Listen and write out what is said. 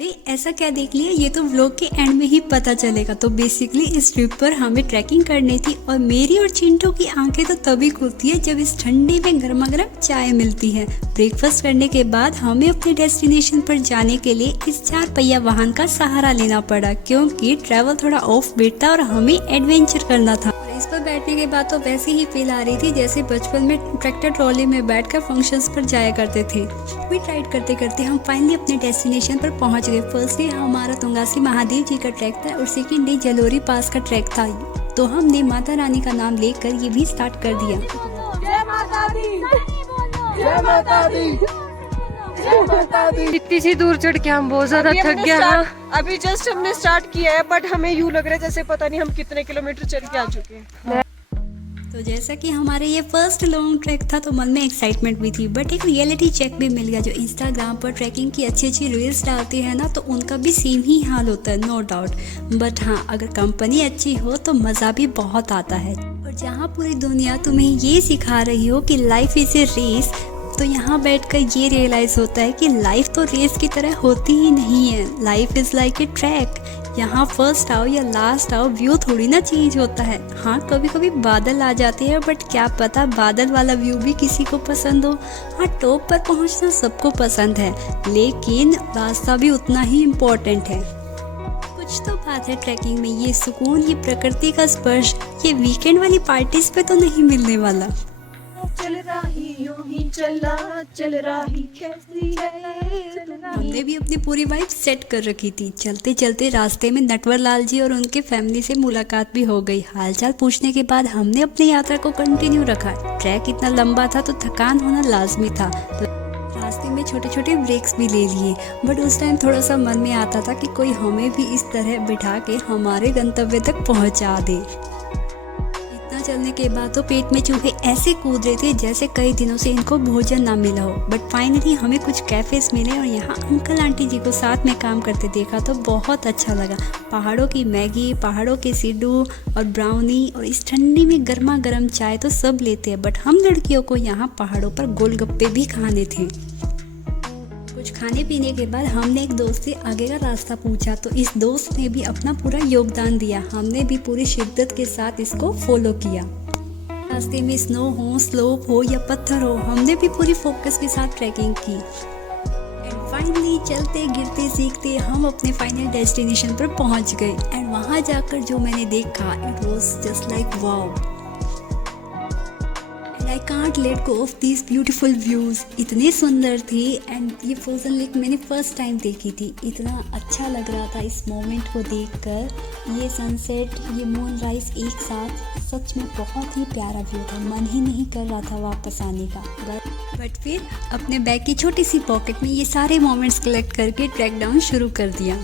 अरे ऐसा क्या देख लिया, ये तो व्लॉग के एंड में ही पता चलेगा। तो बेसिकली इस ट्रिप पर हमें ट्रैकिंग करनी थी और मेरी और चिंटू की आंखें तो तभी खुलती है जब इस ठंडी में गर्मा गर्म चाय मिलती है। ब्रेकफास्ट करने के बाद हमें अपने डेस्टिनेशन पर जाने के लिए इस 4 पहिया वाहन का सहारा लेना पड़ा, क्योंकि ट्रैवल थोड़ा ऑफ बीट था और हमें एडवेंचर करना था। इस पर बैठने के बाद तो वैसे ही फील आ रही थी जैसे बचपन में ट्रैक्टर ट्रॉली में बैठकर फंक्शंस पर जाया करते थे। विद राइड करते करते हम फाइनली अपने डेस्टिनेशन पर पहुंच गए। फर्स्टली हमारा तुंगासी महादेव जी का ट्रैक था और सेकेंड डे जलोरी पास का ट्रैक था, तो हमने माता रानी का नाम लेकर ये भी स्टार्ट कर दिया। जय माता दी, जय माता दी, जय माता दी। इतनी सी दूर चढ़ के हम बहुत ज्यादा थक गए हैं। अभी जस्ट हमने स्टार्ट किया है, बट हमें यूं लग रहा है जैसे पता नहीं हम कितने किलोमीटर चल के आ चुके हैं। तो जैसा कि हमारे ये फर्स्ट लॉन्ग ट्रैक था तो मन में एक्साइटमेंट भी थी, बट एक रियलिटी चेक भी मिल गया। जो इंस्टाग्राम पर ट्रैकिंग की अच्छी अच्छी रील्स डालते हैं ना, तो उनका भी सेम ही हाल होता है, नो डाउट। बट हाँ, अगर कंपनी अच्छी हो तो मज़ा भी बहुत आता है। और जहाँ पूरी दुनिया तुम्हें ये सिखा रही हो कि लाइफ इज ए रेस, तो यहाँ बैठकर ये रियलाइज़ होता है कि लाइफ तो रेस की तरह होती ही नहीं है। Life is like a track. यहाँ फर्स्ट आओ या लास्ट आओ, व्यू थोड़ी ना चेंज होता है। हाँ, कभी कभी बादल आ जाते हैं, बट क्या पता बादल वाला व्यू भी किसी को पसंद हो। हाँ, टॉप पर पहुँचना सबको पसंद है, लेकिन रास्ता भी उतना ही इम्पोर्टेंट है। कुछ तो बात है ट्रैकिंग में, ये सुकून, ये प्रकृति का स्पर्श, ये वीकेंड वाली पार्टीज पे तो नहीं मिलने वाला। चल रही यूं ही चल रही कैसी है। हमने भी अपनी पूरी वाइब सेट कर रखी थी। चलते चलते रास्ते में नटवर लाल जी और उनके फैमिली से मुलाकात भी हो गई। हालचाल पूछने के बाद हमने अपनी यात्रा को कंटिन्यू रखा। ट्रैक इतना लंबा था तो थकान होना लाजमी था, तो रास्ते में छोटे छोटे ब्रेक्स भी ले लिए। बट उस टाइम थोड़ा सा मन में आता था कि कोई हमें भी इस तरह बिठा के हमारे गंतव्य तक पहुंचा दे। चलने के बाद तो पेट में चूहे ऐसे कूद रहे थे जैसे कई दिनों से इनको भोजन ना मिला हो। बट फाइनली हमें कुछ कैफेज मिले और यहाँ अंकल आंटी जी को साथ में काम करते देखा तो बहुत अच्छा लगा। पहाड़ों की मैगी, पहाड़ों के सिड्डू और ब्राउनी और इस ठंडी में गर्मा गर्म चाय तो सब लेते हैं, बट हम लड़कियों को यहाँ पहाड़ों पर गोलगप्पे भी खाने थे। कुछ खाने पीने के बाद हमने एक दोस्त से आगे का रास्ता पूछा, तो इस दोस्त ने भी अपना पूरा योगदान दिया। हमने भी पूरी शिद्दत के साथ इसको फॉलो किया। रास्ते में स्नो हो, स्लोप हो या पत्थर हो, हमने भी पूरी फोकस के साथ ट्रैकिंग की। एंड फाइनली चलते गिरते सीखते हम अपने फाइनल डेस्टिनेशन पर पहुंच गए। एंड वहां जाकर जो मैंने देखा, it was just like wow. I can't let go of these beautiful views। इतने सुंदर थे। एंड ये फ्रोजन लेक मैंने फर्स्ट टाइम देखी थी। इतना अच्छा लग रहा था इस मोमेंट को देखकर। ये सनसेट, ये मूनराइज एक साथ, सच में बहुत ही प्यारा व्यू था। मन ही नहीं कर रहा था वापस आने का। बट फिर अपने बैग की छोटी सी पॉकेट में ये सारे मोमेंट्स कलेक्ट करके ट्रैक डाउन शुरू कर दिया।